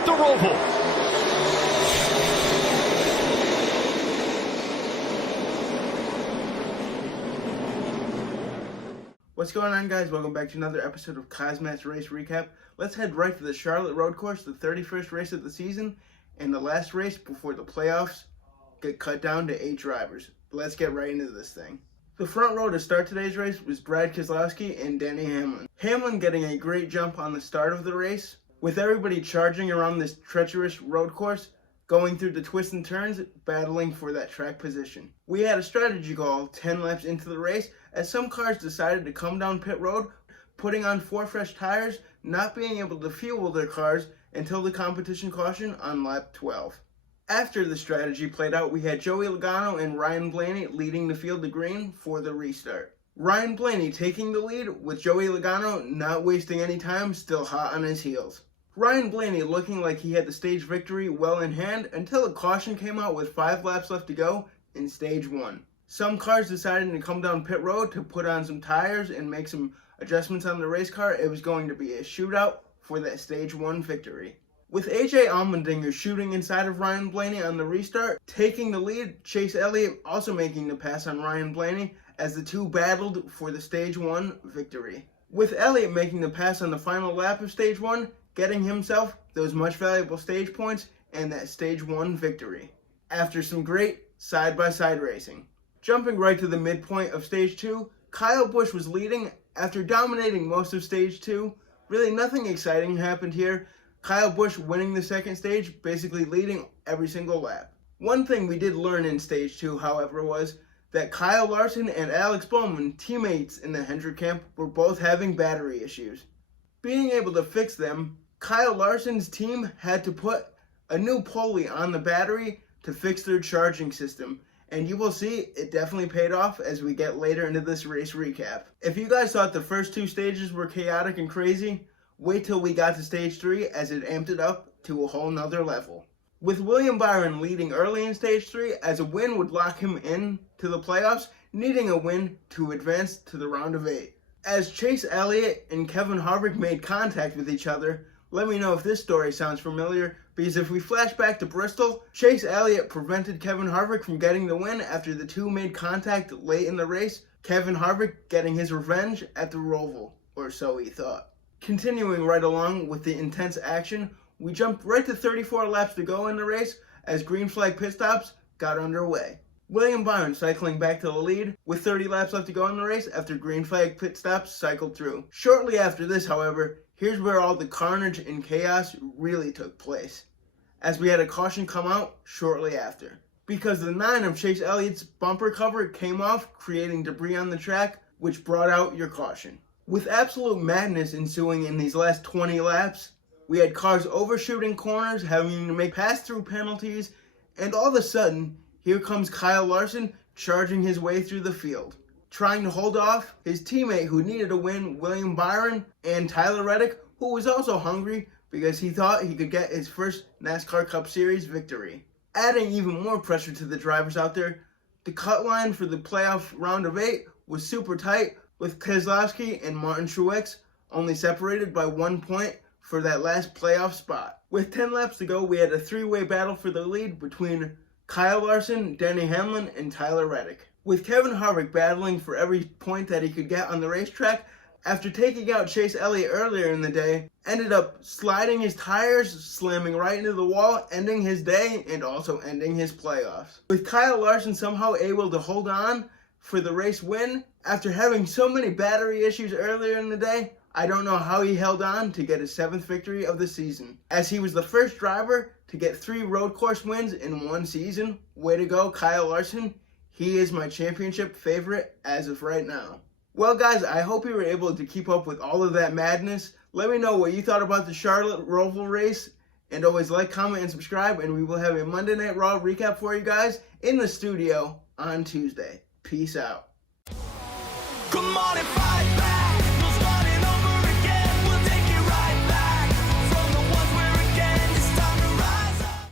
at the Roval. What's going on, guys? Welcome back to another episode of KozMatt's Race Recap. Let's head right to the Charlotte Road Course, the 31st race of the season, and the last race before the playoffs get cut down to 8 drivers. Let's get right into this thing. The front row to start today's race was Brad Keselowski and Denny Hamlin. Hamlin getting a great jump on the start of the race, with everybody charging around this treacherous road course, going through the twists and turns, battling for that track position. We had a strategy call 10 laps into the race, as some cars decided to come down pit road, putting on 4 fresh tires, not being able to fuel their cars until the competition caution on lap 12. After the strategy played out, we had Joey Logano and Ryan Blaney leading the field to green for the restart. Ryan Blaney taking the lead, with Joey Logano not wasting any time, still hot on his heels. Ryan Blaney looking like he had the stage victory well in hand until a caution came out with 5 laps left to go in stage 1. Some cars decided to come down pit road to put on some tires and make some adjustments on the race car. It was going to be a shootout for that stage 1 victory. With AJ Allmendinger shooting inside of Ryan Blaney on the restart, taking the lead, Chase Elliott also making the pass on Ryan Blaney as the two battled for the stage 1 victory. With Elliott making the pass on the final lap of stage 1, getting himself those much valuable stage points and that stage 1 victory, after some great side-by-side racing. Jumping right to the midpoint of stage 2, Kyle Busch was leading after dominating most of stage 2. Really nothing exciting happened here. Kyle Busch winning the second stage, basically leading every single lap. One thing we did learn in stage 2, however, was that Kyle Larson and Alex Bowman, teammates in the Hendrick camp, were both having battery issues. Being able to fix them, Kyle Larson's team had to put a new pulley on the battery to fix their charging system. And you will see it definitely paid off as we get later into this race recap. If you guys thought the first 2 stages were chaotic and crazy, wait till we got to stage 3 as it amped it up to a whole nother level. With William Byron leading early in stage 3, as a win would lock him in to the playoffs, needing a win to advance to the round of 8. As Chase Elliott and Kevin Harvick made contact with each other, let me know if this story sounds familiar, because if we flash back to Bristol, Chase Elliott prevented Kevin Harvick from getting the win after the two made contact late in the race, Kevin Harvick getting his revenge at the Roval, or so he thought. Continuing right along with the intense action, we jumped right to 34 laps to go in the race as green flag pit stops got underway. William Byron cycling back to the lead with 30 laps left to go in the race after green flag pit stops cycled through. Shortly after this, however, here's where all the carnage and chaos really took place, as we had a caution come out shortly after, because the 9 of Chase Elliott's bumper cover came off, creating debris on the track, which brought out your caution. With absolute madness ensuing in these last 20 laps, we had cars overshooting corners, having to make pass-through penalties, and all of a sudden, here comes Kyle Larson charging his way through the field, trying to hold off his teammate who needed a win, William Byron, and Tyler Reddick, who was also hungry because he thought he could get his first NASCAR Cup Series victory. Adding even more pressure to the drivers out there, the cut line for the playoff round of 8 was super tight, with Keselowski and Martin Truex only separated by 1 point for that last playoff spot. With 10 laps to go, we had a 3-way battle for the lead between Kyle Larson, Denny Hamlin, and Tyler Reddick, with Kevin Harvick battling for every point that he could get on the racetrack. After taking out Chase Elliott earlier in the day, ended up sliding his tires, slamming right into the wall, ending his day and also ending his playoffs. With Kyle Larson somehow able to hold on for the race win, after having so many battery issues earlier in the day, I don't know how he held on to get his 7th victory of the season, as he was the first driver to get 3 road course wins in one season. Way to go, Kyle Larson. He is my championship favorite as of right now. Well, guys, I hope you were able to keep up with all of that madness. Let me know what you thought about the Charlotte Roval race, and always like, comment, and subscribe, and we will have a Monday Night Raw recap for you guys in the studio on Tuesday. Peace out. Come on and fight back.